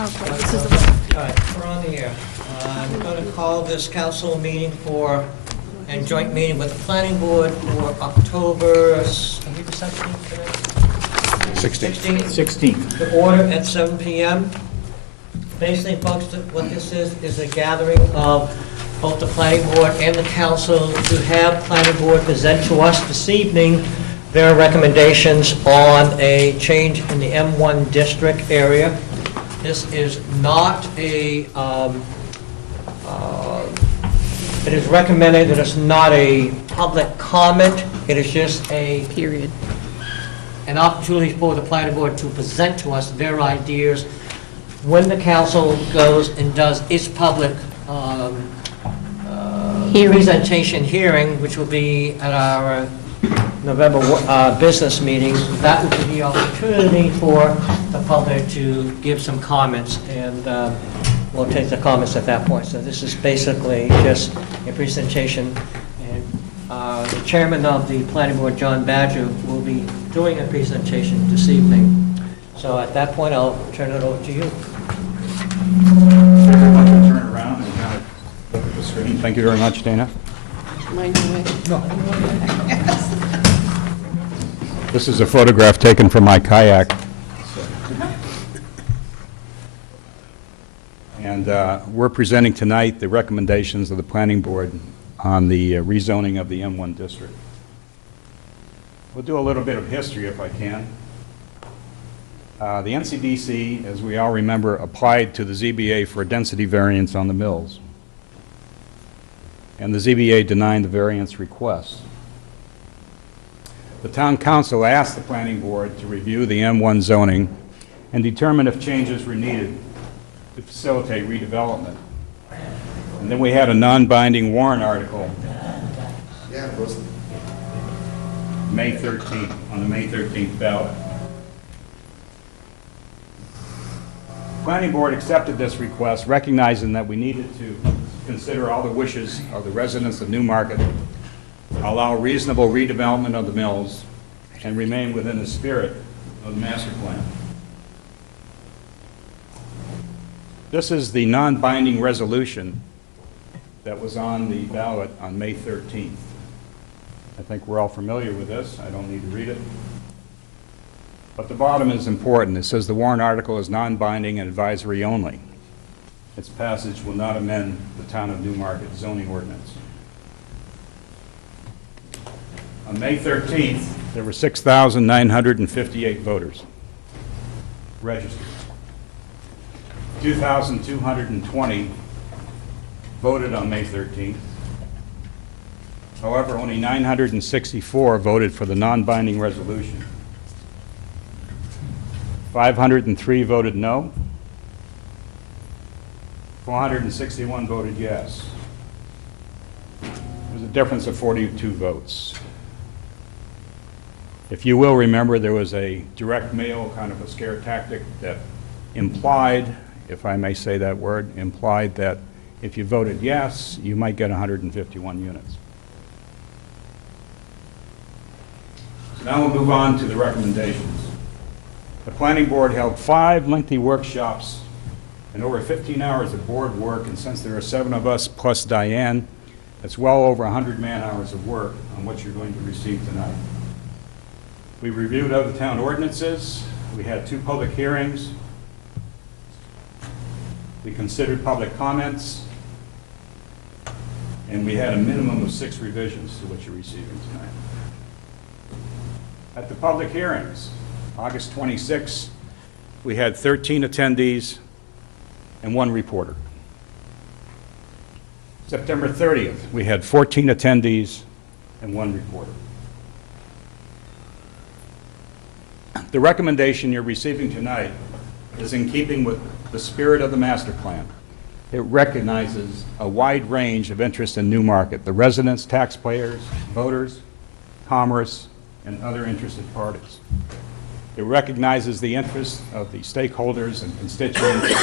Okay, this is the one. All right, we're on the air. I'm going to call this council meeting and joint meeting with the planning board for October, I think the 17th today? 16th. 16th. To order at 7 PM. Basically, folks, what this is a gathering of both the planning board and the council to have planning board present to us this evening their recommendations on a change in the M1 district area. This is not a, it is recommended that it's not a public comment. It is just a Period. an opportunity for the planning board to present to us their ideas when the council goes and does its public Hearing. presentation hearing, which will be at our November business meeting. That will be the opportunity for the public to give some comments, and we'll take the comments at that point. So this is basically just a presentation, and the chairman of the planning board, John Badger, will be doing a presentation this evening. So at that point, I'll turn it over to you. Turn around and kind of look at the screen. Thank you very much, Dana. This is a photograph taken from my kayak. And we're presenting tonight the recommendations of the planning board on the rezoning of the M1 district. We'll do a little bit of history if I can. The NCDC, as we all remember, applied to the ZBA for a density variance on the mills. And the ZBA denied the variance request. The town council asked the planning board to review the M1 zoning and determine if changes were needed to facilitate redevelopment. And then we had a non-binding warrant article May 13th, on the May 13th ballot. The planning board accepted this request, recognizing that we needed to consider all the wishes of the residents of Newmarket, allow reasonable redevelopment of the mills, and remain within the spirit of the master plan. This is the non-binding resolution that was on the ballot on May 13th. I think we're all familiar with this. I don't need to read it. But the bottom is important. It says the warrant article is non-binding and advisory only. Its passage will not amend the town of Newmarket zoning ordinance. On May 13th, there were 6,958 voters registered. 2,220 voted on May 13th. However, only 964 voted for the non-binding resolution. 503 voted no. 461 voted yes. There was a difference of 42 votes. If you will remember, there was a direct mail kind of a scare tactic that implied, if I may say that word, implied that if you voted yes, you might get 151 units. So now we'll move on to the recommendations. The planning board held 5 lengthy workshops and over 15 hours of board work, and since there are 7 of us plus Diane, that's well over 100 man-hours of work on what you're going to receive tonight. We reviewed other town ordinances. We had 2 public hearings. We considered public comments. And we had a minimum of 6 revisions to what you're receiving tonight. At the public hearings, August 26th, we had 13 attendees and 1 reporter. September 30th, we had 14 attendees and 1 reporter. The recommendation you're receiving tonight is in keeping with the spirit of the master plan. It recognizes a wide range of interest in Newmarket, the residents, taxpayers, voters, commerce, and other interested parties. It recognizes the interests of the stakeholders and constituents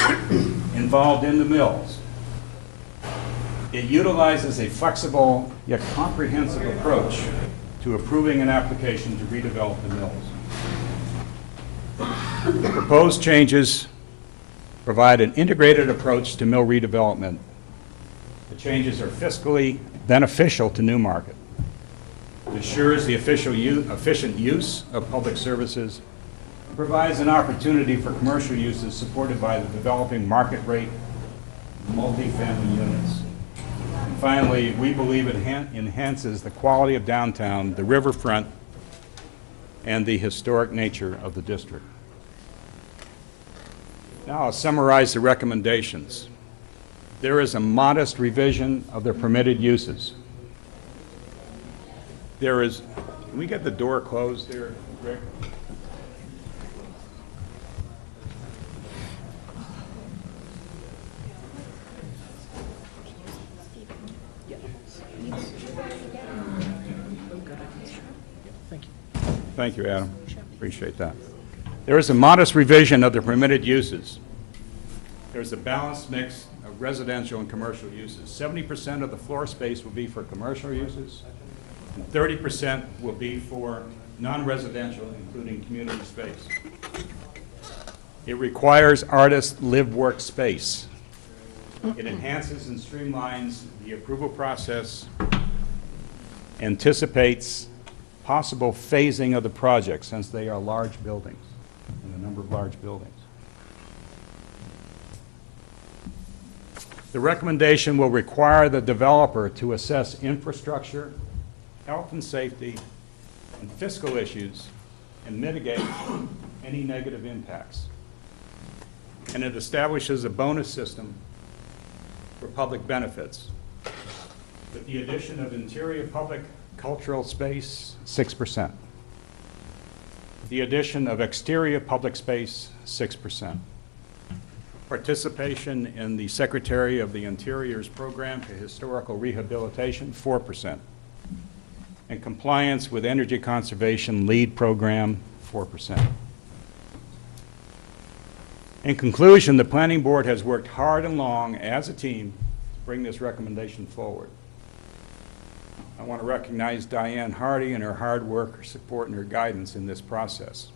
involved in the mills. It utilizes a flexible yet comprehensive approach to approving an application to redevelop the mills. The proposed changes provide an integrated approach to mill redevelopment. The changes are fiscally beneficial to Newmarket. It assures the efficient use of public services, provides an opportunity for commercial uses supported by the developing market rate multifamily units. And finally, we believe it enhances the quality of downtown, the riverfront, and the historic nature of the district. Now I'll summarize the recommendations. There is a modest revision of the permitted uses. There is, can we get the door closed there, Rick? Thank you, Adam. Appreciate that. There is a modest revision of the permitted uses. There's a balanced mix of residential and commercial uses. 70% of the floor space will be for commercial uses, and 30% will be for non-residential, including community space. It requires artist live-work space. It enhances and streamlines the approval process, anticipates possible phasing of the project since they are large buildings, and a number of large buildings. The recommendation will require the developer to assess infrastructure, health and safety, and fiscal issues, and mitigate any negative impacts. And it establishes a bonus system for public benefits. With the addition of interior public cultural space, 6%. The addition of exterior public space, 6%. Participation in the Secretary of the Interior's program for historical rehabilitation, 4%. And compliance with energy conservation LEED program, 4%. In conclusion, the Planning Board has worked hard and long as a team to bring this recommendation forward. I want to recognize Diane Hardy and her hard work, her support, and her guidance in this process.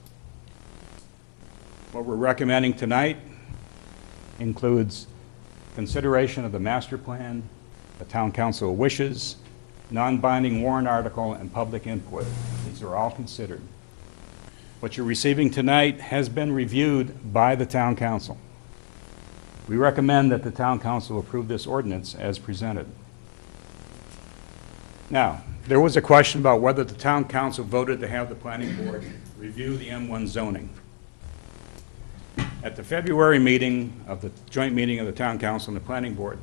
What we're recommending tonight includes consideration of the master plan, the town council wishes, non-binding warrant article, and public input. These are all considered. What you're receiving tonight has been reviewed by the town council. We recommend that the town council approve this ordinance as presented. Now, there was a question about whether the town council voted to have the planning board review the M1 zoning. At the February meeting of the joint meeting of the town council and the planning board,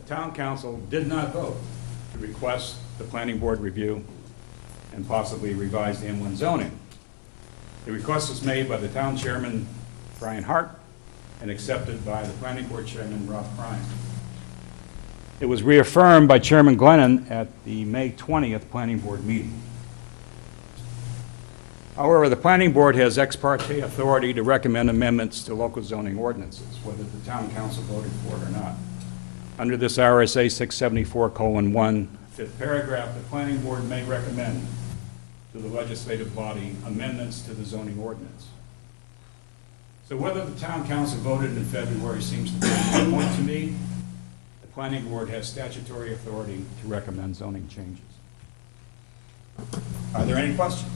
the town council did not vote to request the planning board review and possibly revise the M1 zoning. The request was made by the town chairman, Brian Hart, and accepted by the planning board chairman, Rob Prine. It was reaffirmed by Chairman Glennon at the May 20th planning board meeting. However, the planning board has ex parte authority to recommend amendments to local zoning ordinances, whether the town council voted for it or not. Under this RSA 674:1, fifth paragraph, the planning board may recommend to the legislative body amendments to the zoning ordinance. So whether the town council voted in February seems to be a point to me. The planning board has statutory authority to recommend zoning changes. Are there any questions?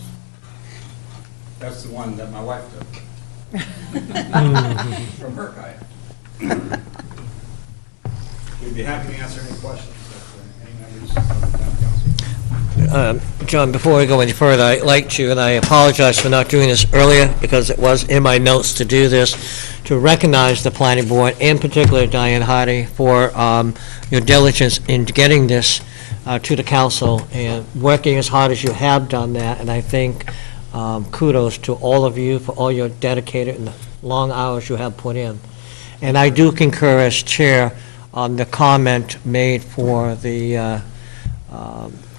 That's the one that my wife took. From her guy. We'd be happy to answer any questions that any members of the town council. John, before we go any further, I'd like to, and I apologize for not doing this earlier because it was in my notes to do this, to recognize the planning board, and particularly Diane Hardy, for your diligence in getting this to the council and working as hard as you have done that. And I think kudos to all of you for all your dedicated and long hours you have put in. And I do concur as chair on the comment made for the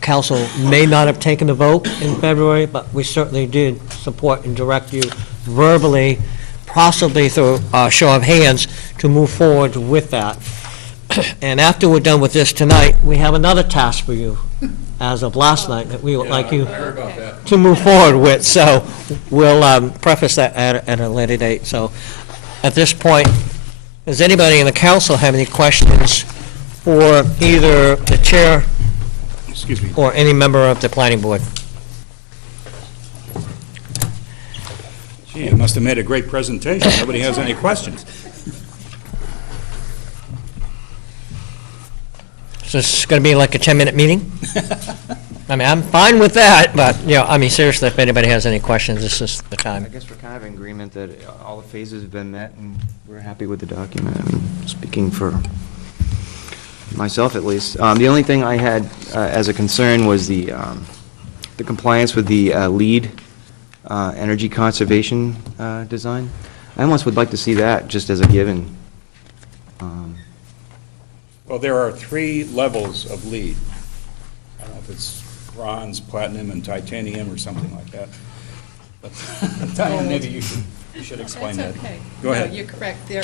council may not have taken the vote in February, but we certainly did support and direct you verbally, possibly through a show of hands, to move forward with that. And after we're done with this tonight, we have another task for you, as of last night, that we would like you to move forward with. So we'll preface that at a later date. So at this point, does anybody in the council have any questions for either the chair Excuse me. or any member of the planning board? Gee, you must have made a great presentation. Nobody has any questions. So this is going to be like a 10-minute meeting? I mean, I'm fine with that, but, you know, I mean, seriously, if anybody has any questions, this is the time. I guess we're kind of in agreement that all the phases have been met, and we're happy with the document. I mean, speaking for myself at least. The only thing I had as a concern was the compliance with the LEED energy conservation design. I almost would like to see that just as a given. Well, there are 3 levels of lead. I don't know if it's bronze, platinum, and titanium or something like that. But Diane, maybe you should explain that. That's okay. Go ahead. No, you're correct. There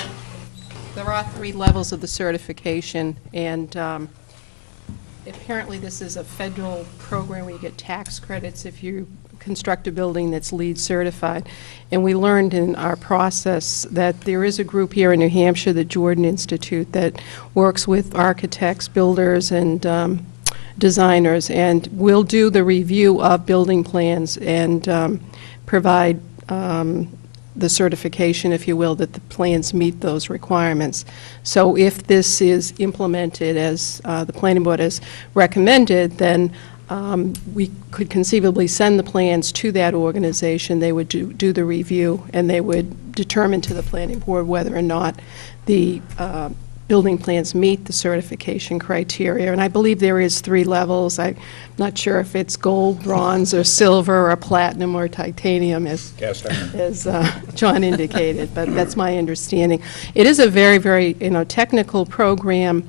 are 3 levels of the certification, and apparently this is a federal program where you get tax credits if you construct a building that's LEED certified. And we learned in our process that there is a group here in New Hampshire, the Jordan Institute, that works with architects, builders, and designers, and will do the review of building plans and provide the certification, if you will, that the plans meet those requirements. So if this is implemented as the planning board has recommended, then we could conceivably send the plans to that organization. They would do the review, and they would determine to the planning board whether or not the building plans meet the certification criteria. And I believe there is 3 levels. I'm not sure if it's gold, bronze, or silver, or platinum, or titanium, as John indicated, but that's my understanding. It is a very, very, technical program,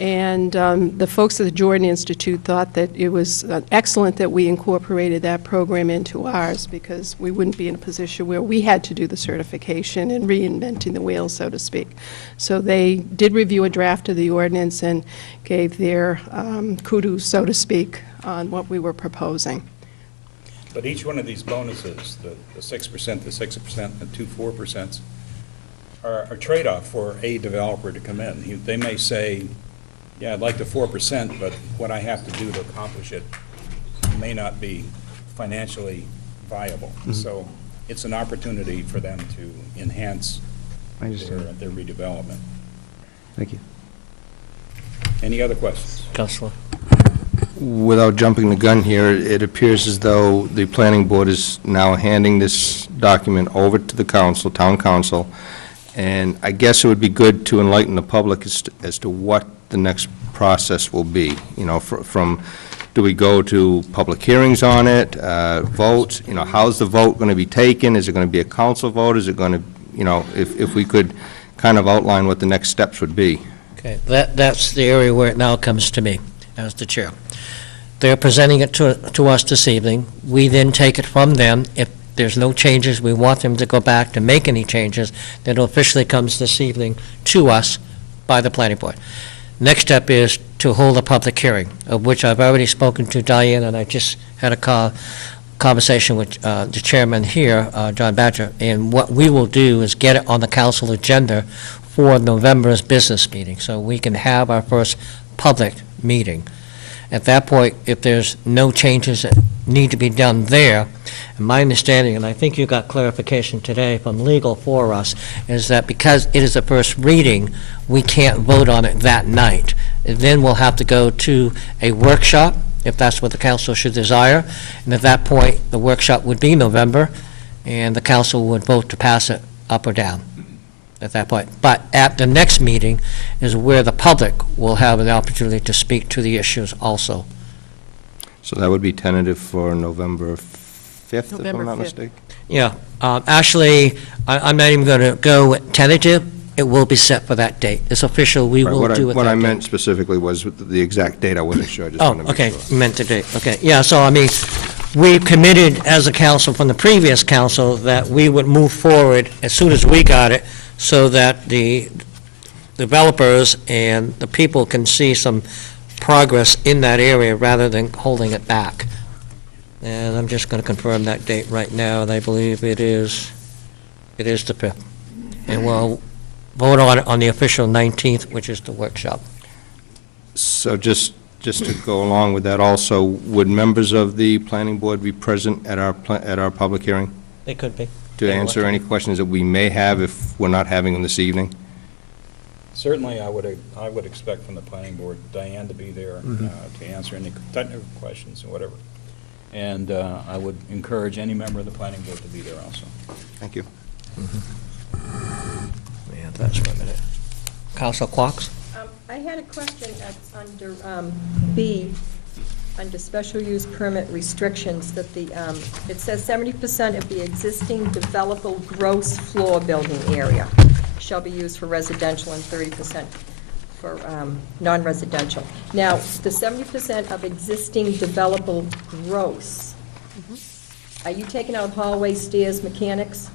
and the folks at the Jordan Institute thought that it was excellent that we incorporated that program into ours, because we wouldn't be in a position where we had to do the certification and reinventing the wheel, so to speak. So they did review a draft of the ordinance and gave their kudos, so to speak, on what we were proposing. But each one of these bonuses, the 6%, the 6%, and the 4%, are a trade-off for a developer to come in. They may say, yeah, I'd like the 4%, but what I have to do to accomplish it may not be financially viable. Mm-hmm. So it's an opportunity for them to enhance their redevelopment. Thank you. Any other questions? Councilor. Without jumping the gun here, it appears as though the planning board is now handing this document over to the council, town council, and I guess it would be good to enlighten the public as to what the next process will be. From do we go to public hearings on it, votes? How's the vote going to be taken? Is it going to be a council vote? Is it going to, if we could kind of outline what the next steps would be. Okay, that's the area where it now comes to me as the chair. They're presenting it to us this evening. We then take it from them. If there's no changes, we want them to go back to make any changes, then it officially comes this evening to us by the planning board. Next step is to hold a public hearing, of which I've already spoken to Diane, and I just had a conversation with the chairman here, John Badger, and what we will do is get it on the council agenda for November's business meeting, so we can have our first public meeting. At that point, if there's no changes that need to be done there, and my understanding, and I think you got clarification today from legal for us, is that because it is a first reading, we can't vote on it that night. And then we'll have to go to a workshop, if that's what the council should desire, and at that point, the workshop would be November, and the council would vote to pass it up or down at that point. But at the next meeting is where the public will have an opportunity to speak to the issues also. So that would be tentative for November 5th, if I'm not 5th. mistaken? Yeah, actually, I'm not even going to go with tentative. It will be set for that date. It's official, we Right, will do it What that I date. meant specifically was the exact date. I wasn't sure. I just Oh, wanted to make okay, sure. meant the date, okay. Yeah, so I mean, we committed as a council from the previous council that we would move forward as soon as we got it, so that the developers and the people can see some progress in that area rather than holding it back. And I'm just going to confirm that date right now, and I believe it is the 5th. and we'll vote on it on the official 19th, which is the workshop. So just to go along with that also, would members of the planning board be present at our public hearing They could be. to answer any questions that we may have if we're not having them this evening? Certainly, I would expect from the planning board, Diane to be there to answer any technical questions and whatever. And I would encourage any member of the planning board to be there also. Thank you. Yeah, that's for a minute. Council Quox? I had a question that's under B, under special use permit restrictions, that it says 70% of the existing developable gross floor building area shall be used for residential and 30% for non-residential. Now, the 70% of existing developable gross, are you taking out hallway, stairs, mechanics?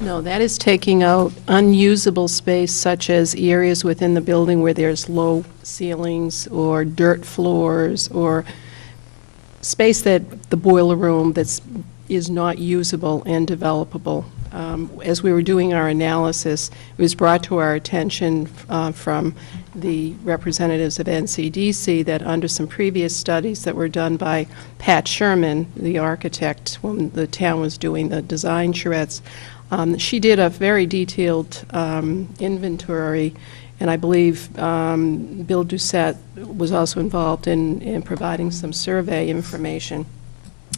No, that is taking out unusable space such as areas within the building where there's low ceilings or dirt floors or space that the boiler room is not usable and developable. As we were doing our analysis, it was brought to our attention from the representatives of NCDC that under some previous studies that were done by Pat Sherman, the architect, when the town was doing the design charrettes, she did a very detailed inventory, and I believe Bill Doucette was also involved in providing some survey information.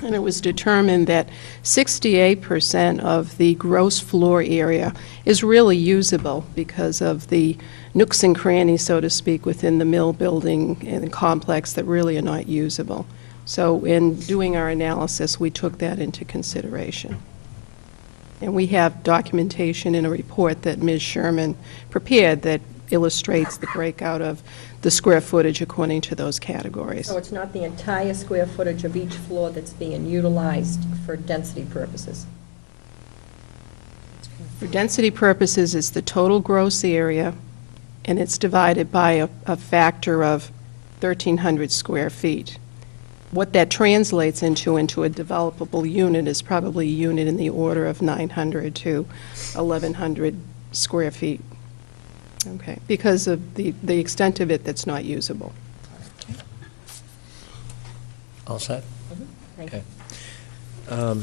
And it was determined that 68% of the gross floor area is really usable because of the nooks and crannies, so to speak, within the mill building and complex that really are not usable. So in doing our analysis, we took that into consideration. And we have documentation in a report that Ms. Sherman prepared that illustrates the breakout of the square footage according to those categories. So it's not the entire square footage of each floor that's being utilized for density purposes? For density purposes, it's the total gross area, and it's divided by a factor of 1,300 square feet. What that translates into a developable unit is probably a unit in the order of 900 to 1,100 square feet. Okay, because of the extent of it that's not usable. All set? Thank you. Okay.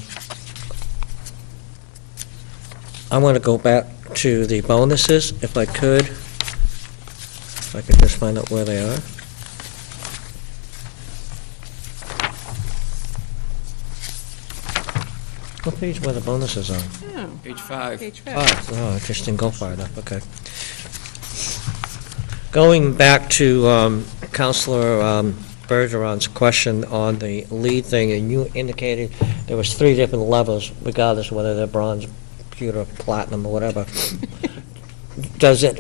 I want to go back to the bonuses, if I could. If I could just find out where they are. What page were the bonuses on? Page 5. Page 5. Oh, I just didn't go far enough, okay. Going back to Counselor Bergeron's question on the lead thing, and you indicated there was 3 different levels, regardless of whether they're bronze, pewter, platinum, or whatever. Does it,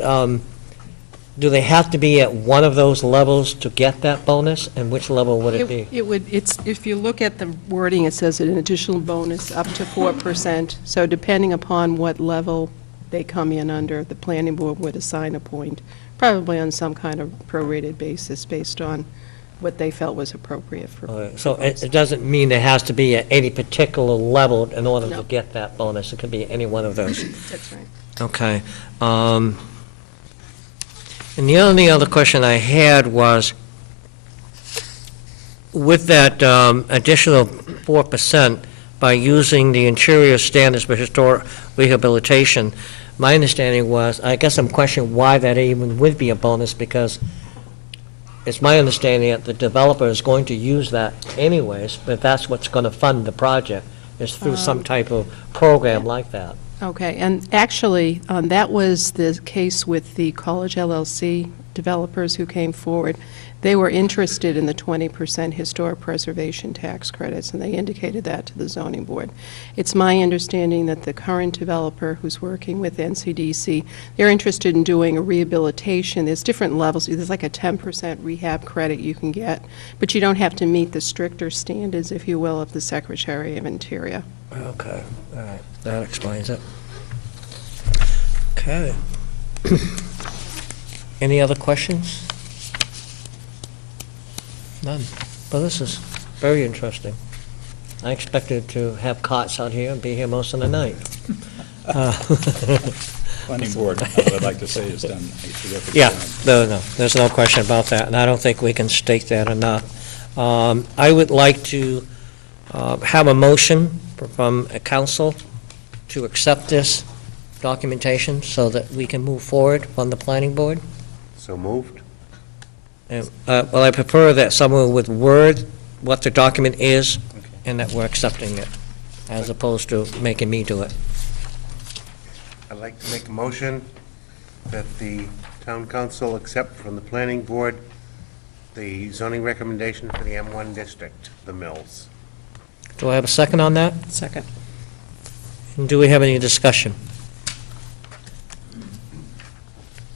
do they have to be at one of those levels to get that bonus, and which level would it be? If you look at the wording, it says an additional bonus up to 4%. So depending upon what level they come in under, the planning board would assign a point, probably on some kind of prorated basis based on what they felt was appropriate for. So it doesn't mean it has to be at any particular level in order No. to get that bonus. It could be any one of those. That's right. Okay. And the only other question I had was, with that additional 4%, by using the interior standards for historic rehabilitation, my understanding was, I guess I'm questioning why that even would be a bonus, because it's my understanding that the developer is going to use that anyways, but that's what's going to fund the project, is through some type of program like that. Okay, and actually, that was the case with the College LLC developers who came forward. They were interested in the 20% historic preservation tax credits, and they indicated that to the zoning board. It's my understanding that the current developer who's working with NCDC, they're interested in doing a rehabilitation. There's different levels. There's like a 10% rehab credit you can get, but you don't have to meet the stricter standards, if you will, of the Secretary of Interior. Okay, all right, that explains it. Okay. Any other questions? None. Well, this is very interesting. I expected to have cots out here and be here most of the night. Planning board, I'd like to say, has done a terrific Yeah, job. no, there's no question about that, and I don't think we can state that enough. I would like to have a motion from a council to accept this documentation so that we can move forward on the planning board. So moved. And, well, I prefer that someone would word what the document is and that we're accepting it, as opposed to making me do it. I'd like to make a motion that the town council accept from the planning board the zoning recommendation for the M1 district, the Mills. Do I have a second on that? Second. And do we have any discussion?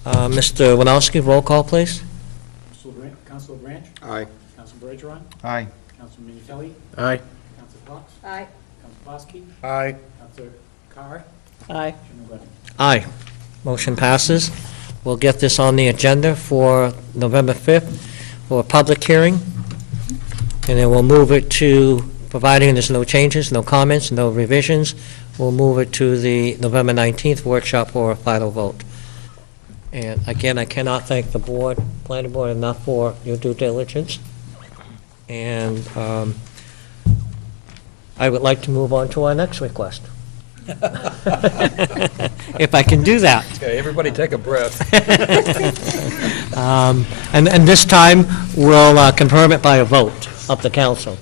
Mr. Winowski, roll call, please. Councilor Branch? Aye. Councilor Bergeron? Aye. Councilor Minipelli? Aye. Councilor Cox? Aye. Councilor Foskey? Aye. Councilor Carr? Aye. Chairman Bennett? Aye. Motion passes. We'll get this on the agenda for November 5th for a public hearing, and then we'll move it to, providing there's no changes, no comments, no revisions, we'll move it to the November 19th workshop for a final vote. And again, I cannot thank the board, planning board, enough for your due diligence. And I would like to move on to our next request. If I can do that. Okay, everybody take a breath. And this time, we'll confirm it by a vote of the council.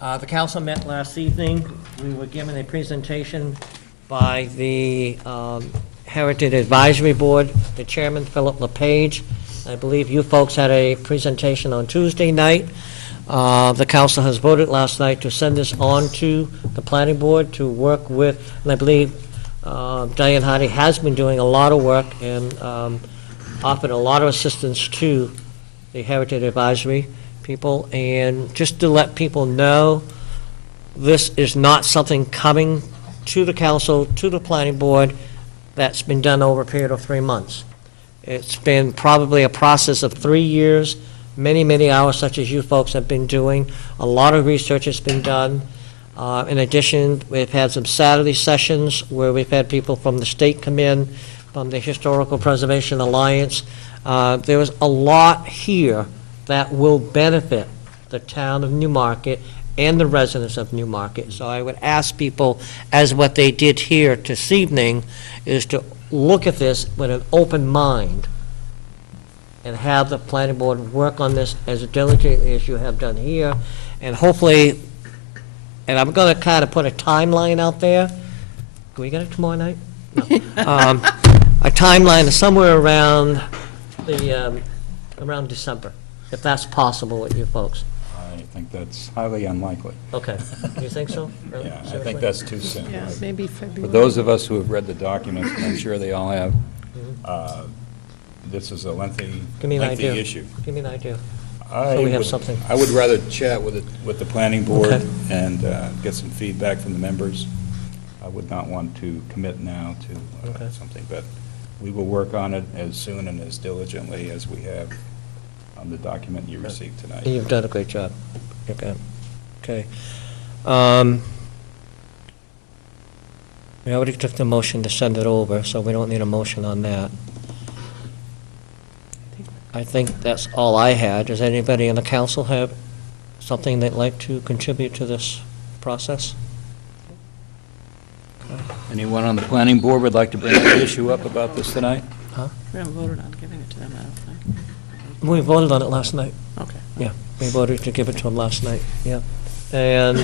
The council met last evening. We were given a presentation by the Heritage Advisory Board, the chairman, Philip LePage. I believe you folks had a presentation on Tuesday night. The council has voted last night to send this on to the planning board to work with, and I believe Diane Hardy has been doing a lot of work and offered a lot of assistance to the Heritage Advisory people. And just to let people know, this is not something coming to the council, to the planning board, that's been done over a period of 3 months. It's been probably a process of 3 years, many, many hours, such as you folks have been doing. A lot of research has been done. In addition, we've had some Saturday sessions where we've had people from the state come in, from the Historical Preservation Alliance. There was a lot here that will benefit the town of Newmarket and the residents of Newmarket. So I would ask people, as what they did here this evening, is to look at this with an open mind and have the planning board work on this as diligently as you have done here. And hopefully, and I'm going to kind of put a timeline out there. Can we get it tomorrow night? No. A timeline is somewhere around around December, if that's possible with you folks. I think that's highly unlikely. Okay. You think so? Really? Yeah, I Seriously? think that's too soon. Yeah, maybe For February. those of us who have read the documents, and I'm sure they all have, this is a lengthy Give me an idea. issue. Give me an idea. I So we have would- something. I would rather chat with the planning board Okay. and get some feedback from the members. I would not want to commit now to Okay. something, but we will work on it as soon and as diligently as we have on the document you received tonight. You've done a great job. Okay. Okay. We already took the motion to send it over, so we don't need a motion on that. I think that's all I had. Does anybody in the council have something they'd like to contribute to this process? Anyone on the planning board would like to bring an issue up about this tonight? We haven't voted on giving it to them, I don't think. We voted on it last night. Okay. Yeah, we voted to give it to them last night, yeah. And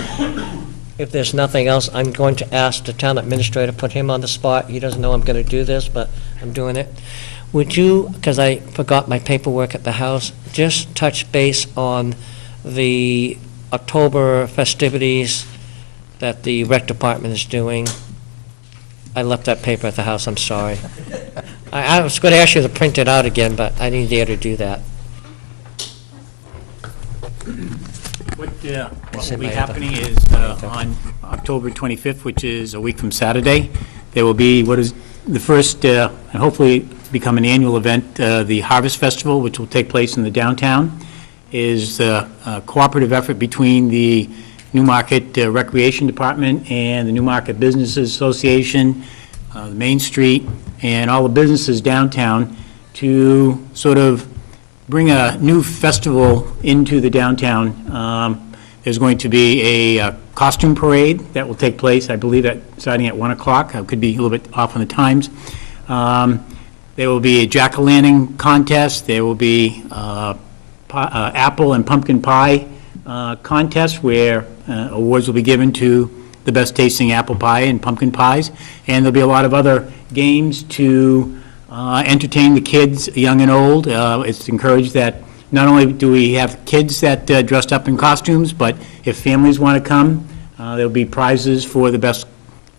if there's nothing else, I'm going to ask the town administrator, put him on the spot. He doesn't know I'm going to do this, but I'm doing it. Would you, because I forgot my paperwork at the house, just touch base on the October festivities that the rec department is doing? I left that paper at the house, I'm sorry. I was going to ask you to print it out again, but I didn't dare to do that. What It's will in be my happening is on October 25th, which is a week from Saturday, there will be what is the first, and hopefully become an annual event, the Harvest Festival, which will take place in the downtown, is a cooperative effort between the Newmarket Recreation Department and the Newmarket Business Association, the Main Street, and all the businesses downtown to sort of bring a new festival into the downtown. There's going to be a costume parade that will take place, I believe, starting at 1 o'clock. I could be a little bit off on the times. There will be a jack-o'-lantern contest. There will be apple and pumpkin pie contest where awards will be given to the best tasting apple pie and pumpkin pies. And there'll be a lot of other games to entertain the kids, young and old. It's encouraged that not only do we have kids that dressed up in costumes, but if families want to come, there'll be prizes for the best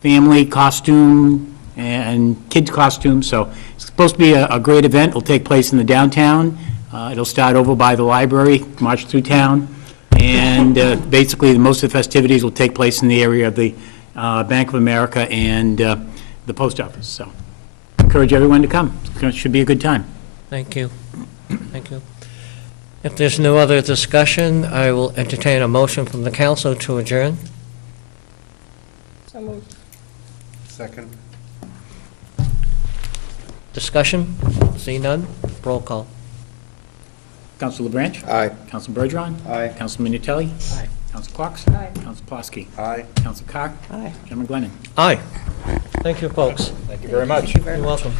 family costume and kids costumes. So it's supposed to be a great event. It'll take place in the downtown. It'll start over by the library, march through town, and basically most of the festivities will take place in the area of the Bank of America and the post office. So encourage everyone to come. It should be a good time. Thank you. Thank you. If there's no other discussion, I will entertain a motion from the council to adjourn. So moved. Second. Discussion? See none? Roll call. Council LeBranch? Aye. Council Bergeron? Aye. Council Minutелli? Aye. Council Cox? Aye. Council Plosky? Aye. Council Carr? Aye. Chairman Glennon? Aye. Thank you, folks. Thank you very much. You're welcome.